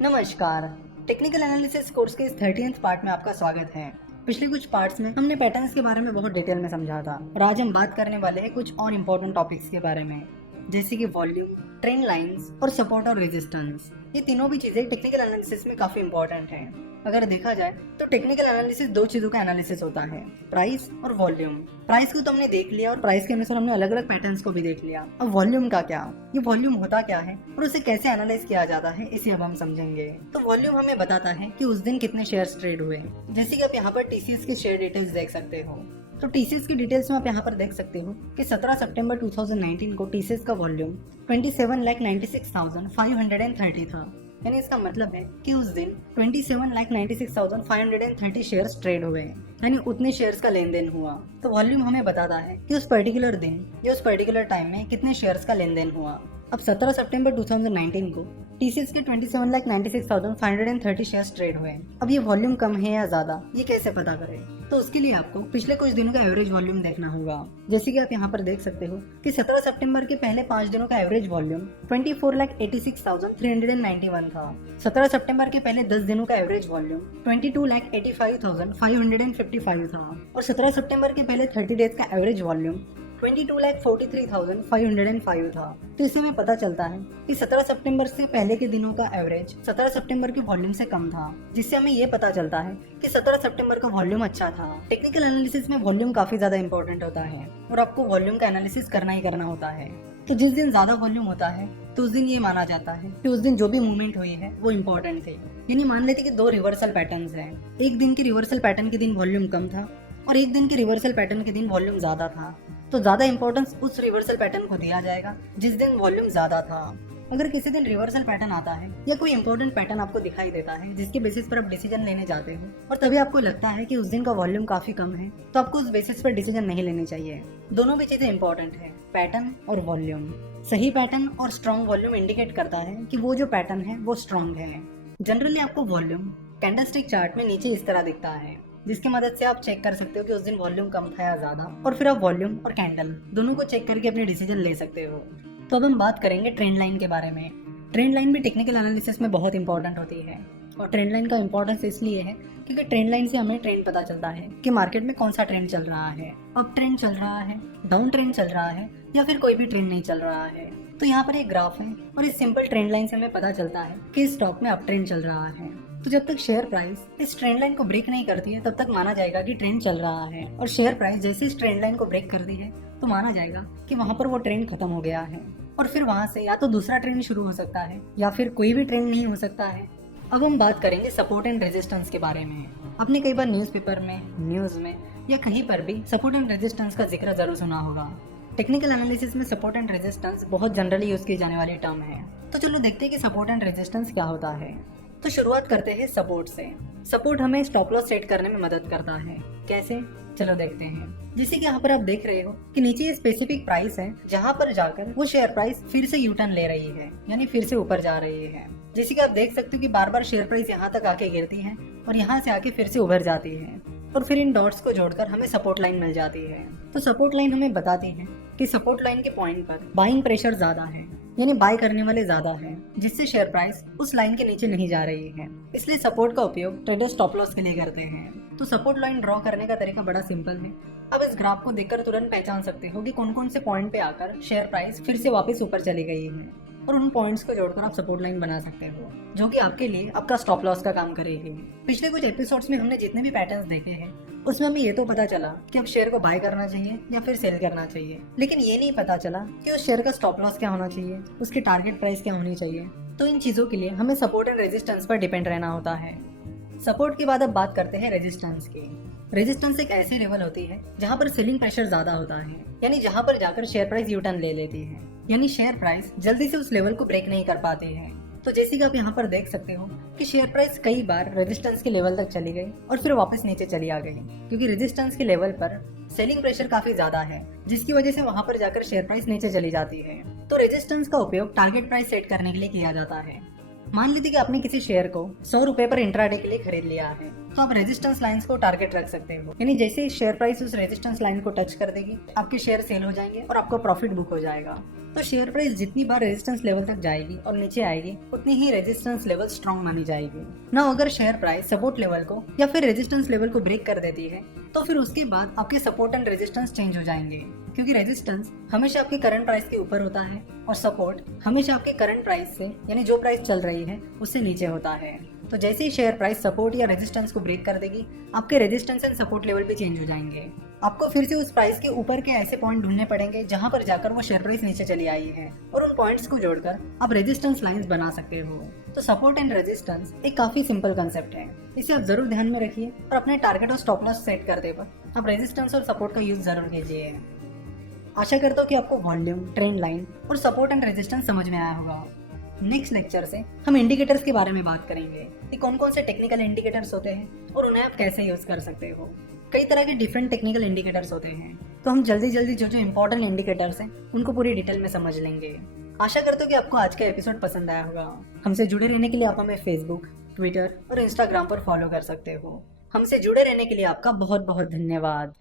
नमस्कार। Technical analysis course के इस 13th पार्ट में आपका स्वागत है। पिछले कुछ पार्ट्स में हमने पैटर्न्स के बारे में बहुत डिटेल में समझा था और आज हम बात करने वाले हैं कुछ और इम्पोर्टेंट टॉपिक्स के बारे में, जैसे कि वॉल्यूम, ट्रेंड लाइंस और सपोर्ट और रेजिस्टेंस। ये तीनों भी चीज़ें टेक्निकल एनालिसिस में काफ़ी इंपॉर्टेंट हैं। अगर देखा जाए तो टेक्निकल एनालिसिस दो चीज़ों का एनालिसिस होता है, प्राइस और वॉल्यूम। प्राइस को तो हमने देख लिया और प्राइस के अनुसार हमने अलग अलग पैटर्न्स को भी देख लिया। अब वॉल्यूम का क्या, ये वॉल्यूम होता क्या है और उसे कैसे एनालाइज किया जाता है, इसे अब हम समझेंगे। तो वॉल्यूम हमें बताता है कि उस दिन कितने शेयर्स ट्रेड हुए। जैसे कि आप यहाँ पर टीसीएस के शेयर डिटेल्स देख सकते हो। तो टीसीएस की डिटेल्स में आप यहाँ पर देख सकते हो कि 17 सितंबर 2019 को टीसीएस का वॉल्यूम 27,96,530 था। यानी इसका मतलब है कि उस दिन 27,96,530 शेयर्स ट्रेड हुए, यानी उतने शेयर्स का लेन देन हुआ। तो वॉल्यूम हमें बताता है कि उस पर्टिकुलर दिन या उस पर्टिकुलर टाइम में कितने शेयर्स का लेन देन हुआ। अब 17 सितंबर 2019 को टीसीएस के 27,96,530 शेयर्स ट्रेड हुए। अब ये वॉल्यूम कम है या ज्यादा, ये कैसे पता करें? तो उसके लिए आपको पिछले कुछ दिनों का एवरेज वॉल्यूम देखना होगा। जैसे कि आप यहाँ पर देख सकते हो कि 17 सितंबर के पहले 5 दिनों का एवरेज वॉल्यूम 24,86,391 था। 17 सितंबर के पहले 10 दिनों का एवरेज वॉल्यूम 22,85,555 था और 17 सितंबर के पहले 30 डेज का एवरेज वॉल्यूम 22,43,505 था। तो इससे हमें पता चलता है कि 17 सितंबर से पहले के दिनों का एवरेज 17 सितंबर के वॉल्यूम से कम था, जिससे हमें ये पता चलता है कि 17 सितंबर का वॉल्यूम अच्छा था। टेक्निकल एनालिसिस में वॉल्यूम काफी ज्यादा इंपॉर्टेंट होता है और आपको वॉल्यूम का एनालिसिस करना ही करना होता है। तो जिस दिन ज्यादा वॉल्यूम होता है तो उस दिन ये माना जाता है कि उस दिन जो भी मूवमेंट हुई है वो इम्पोर्टेंट थे। यानी मान लेते कि 2 रिवर्सल पैटर्न्स हैं। एक दिन के रिवर्सल पैटर्न के दिन वॉल्यूम कम था और एक दिन के रिवर्सल पैटर्न के दिन वॉल्यूम ज्यादा था। तो ज्यादा इंपॉर्टेंस उस रिवर्सल पैटर्न को दिया जाएगा जिस दिन वॉल्यूम ज्यादा था। अगर किसी दिन रिवर्सल पैटर्न आता है या कोई इंपॉर्टेंट पैटर्न आपको दिखाई देता है जिसके बेसिस पर आप डिसीजन लेने जाते हो और तभी आपको लगता है कि उस दिन का वॉल्यूम काफी कम है, तो आपको उस बेसिस पर डिसीजन नहीं लेने चाहिए। दोनों भी चीजें इंपॉर्टेंट है, पैटर्न और वॉल्यूम। सही पैटर्न और स्ट्रॉन्ग वॉल्यूम इंडिकेट करता है कि वो जो पैटर्न है वो स्ट्रॉन्ग है। जनरली आपको वॉल्यूम कैंडलस्टिक चार्ट में नीचे इस तरह दिखता है, जिसकी मदद से आप चेक कर सकते हो कि उस दिन वॉल्यूम कम था या ज्यादा, और फिर आप वॉल्यूम और कैंडल दोनों को चेक करके अपने डिसीजन ले सकते हो। तो अब हम बात करेंगे ट्रेंड लाइन के बारे में। ट्रेंड लाइन भी टेक्निकल एनालिसिस में बहुत इंपॉर्टेंट होती है और ट्रेंड लाइन का इंपॉर्टेंस इसलिए है क्योंकि ट्रेंड लाइन से हमें ट्रेंड पता चलता है कि मार्केट में कौन सा ट्रेंड चल रहा है, अप ट्रेंड चल रहा है, डाउन ट्रेंड चल रहा है या फिर कोई भी ट्रेंड नहीं चल रहा है। तो यहाँ पर एक ग्राफ है और इस सिंपल ट्रेंड लाइन से हमें पता चलता है कि स्टॉक में अप ट्रेंड चल रहा है। तो जब तक शेयर प्राइस इस ट्रेंड लाइन को ब्रेक नहीं करती है तब तक माना जाएगा कि ट्रेंड चल रहा है, और शेयर प्राइस जैसे इस ट्रेंड लाइन को ब्रेक करती है तो माना जाएगा कि वहाँ पर वो ट्रेंड खत्म हो गया है और फिर वहाँ से या तो दूसरा ट्रेंड शुरू हो सकता है या फिर कोई भी ट्रेंड नहीं हो सकता है। अब हम बात करेंगे सपोर्ट एंड रेजिस्टेंस के बारे में। आपने कई बार न्यूज़पेपर में, न्यूज में या कहीं पर भी सपोर्ट एंड रेजिस्टेंस का जिक्र जरूर सुना होगा। टेक्निकल एनालिसिस में सपोर्ट एंड रेजिस्टेंस बहुत जनरली यूज की जाने वाली टर्म है। तो चलो देखते हैं कि सपोर्ट एंड रेजिस्टेंस क्या होता है। तो शुरुआत करते हैं सपोर्ट से। सपोर्ट हमें स्टॉप लॉस सेट करने में मदद करता है। कैसे? चलो देखते हैं। जैसे कि यहाँ पर आप देख रहे हो कि नीचे ये स्पेसिफिक प्राइस है जहाँ पर जाकर वो शेयर प्राइस फिर से यू टर्न ले रही है, यानी फिर से ऊपर जा रही है। जैसे कि आप देख सकते हो कि बार बार शेयर प्राइस यहाँ तक आके गिरती है और यहाँ से आके फिर से उभर जाती है और फिर इन डॉट्स को जोड़कर हमें सपोर्ट लाइन मिल जाती है। तो सपोर्ट लाइन हमें बताती है कि सपोर्ट लाइन के पॉइंट पर बाइंग प्रेशर ज्यादा है, यानी बाय करने वाले ज्यादा है, जिससे शेयर प्राइस उस लाइन के नीचे नहीं जा रही है। इसलिए सपोर्ट का उपयोग ट्रेडर स्टॉप लॉस के लिए करते हैं। तो सपोर्ट लाइन ड्रॉ करने का तरीका बड़ा सिंपल है। अब इस ग्राफ को देखकर तुरंत पहचान सकते हो कि कौन कौन से पॉइंट पे आकर शेयर प्राइस फिर से वापस ऊपर चली गई है, और उन पॉइंट्स को जोड़कर आप सपोर्ट लाइन बना सकते हो जो कि आपके लिए आपका स्टॉप लॉस का काम करेगी। पिछले कुछ एपिसोड्स में हमने जितने भी पैटर्न्स देखे हैं उसमें हमें ये तो पता चला कि अब शेयर को बाय करना चाहिए या फिर सेल करना चाहिए, लेकिन ये नहीं पता चला कि उस शेयर का स्टॉप लॉस क्या होना चाहिए, उसकी टारगेट प्राइस क्या होनी चाहिए। तो इन चीजों के लिए हमें सपोर्ट एंड रेजिस्टेंस पर डिपेंड रहना होता है। सपोर्ट के बाद अब बात करते हैं रेजिस्टेंस की। रेजिस्टेंस एक ऐसी लेवल होती है जहाँ पर सेलिंग प्रेशर ज्यादा होता है, यानी जहाँ पर जाकर शेयर प्राइस यू टर्न ले लेती है, यानी शेयर प्राइस जल्दी से उस लेवल को ब्रेक नहीं कर पाती है। तो जैसे कि आप यहाँ पर देख सकते हो कि शेयर प्राइस कई बार रेजिस्टेंस के लेवल तक चली गई और फिर वापस नीचे चली आ गई, क्योंकि रेजिस्टेंस के लेवल पर सेलिंग प्रेशर काफी ज्यादा है, जिसकी वजह से वहाँ पर जाकर शेयर प्राइस नीचे चली जाती है। तो रेजिस्टेंस का उपयोग टारगेट प्राइस सेट करने के लिए किया जाता है। मान लीजिए कि आपने किसी शेयर को 100 रुपए पर इंट्राडे के लिए खरीद लिया है तो आप रेजिस्टेंस लाइंस को टारगेट रख सकते हो। यानी जैसे ही शेयर प्राइस उस रेजिस्टेंस लाइन को टच कर देगी, आपके शेयर सेल हो जाएंगे और आपका प्रॉफिट बुक हो जाएगा। तो शेयर प्राइस जितनी बार रेजिस्टेंस लेवल तक जाएगी और नीचे आएगी, उतनी ही रेजिस्टेंस लेवल स्ट्रॉन्ग मानी जाएगी ना। अगर शेयर प्राइस सपोर्ट लेवल को या फिर रेजिस्टेंस लेवल को ब्रेक कर देती है, तो फिर उसके बाद आपके सपोर्ट एंड रेजिस्टेंस चेंज हो जाएंगे, क्योंकि रेजिस्टेंस हमेशा आपके करंट प्राइस के ऊपर होता है और सपोर्ट हमेशा आपके करंट प्राइस से, यानी जो प्राइस चल रही है उससे नीचे होता है। तो जैसे ही शेयर प्राइस सपोर्ट या रेजिस्टेंस को ब्रेक कर देगी, आपके रेजिस्टेंस एंड सपोर्ट लेवल भी चेंज हो जाएंगे। आपको फिर से उस प्राइस के ऊपर के ऐसे पॉइंट ढूंढने पड़ेंगे जहां पर जाकर वो शेयर प्राइस नीचे चली आई है, और उन पॉइंट्स को जोड़कर आप रेजिस्टेंस लाइंस बना सकते हो। तो सपोर्ट एंड रेजिस्टेंस एक काफी सिंपल कंसेप्ट है, इसे आप जरूर ध्यान में रखिए और अपने टारगेट और स्टॉप लॉस सेट करते वक्त आप रेजिस्टेंस और सपोर्ट का यूज जरूर कीजिए। आशा करता हूँ कि आपको वॉल्यूम, ट्रेंड लाइन और सपोर्ट एंड रेजिस्टेंस समझ में आया होगा। नेक्स्ट लेक्चर से हम इंडिकेटर्स के बारे में बात करेंगे कि कौन कौन से टेक्निकल इंडिकेटर्स होते हैं और उन्हें आप कैसे यूज कर सकते हो। कई तरह के डिफरेंट टेक्निकल इंडिकेटर्स होते हैं, तो हम जल्दी जल्दी जो जो इंपॉर्टेंट इंडिकेटर्स हैं उनको पूरी डिटेल में समझ लेंगे। आशा करता हूँ कि आपको आज का एपिसोड पसंद आया होगा। हमसे जुड़े रहने के लिए आप हमें फेसबुक, ट्विटर और इंस्टाग्राम पर फॉलो कर सकते हो। हमसे जुड़े रहने के लिए आपका बहुत बहुत धन्यवाद।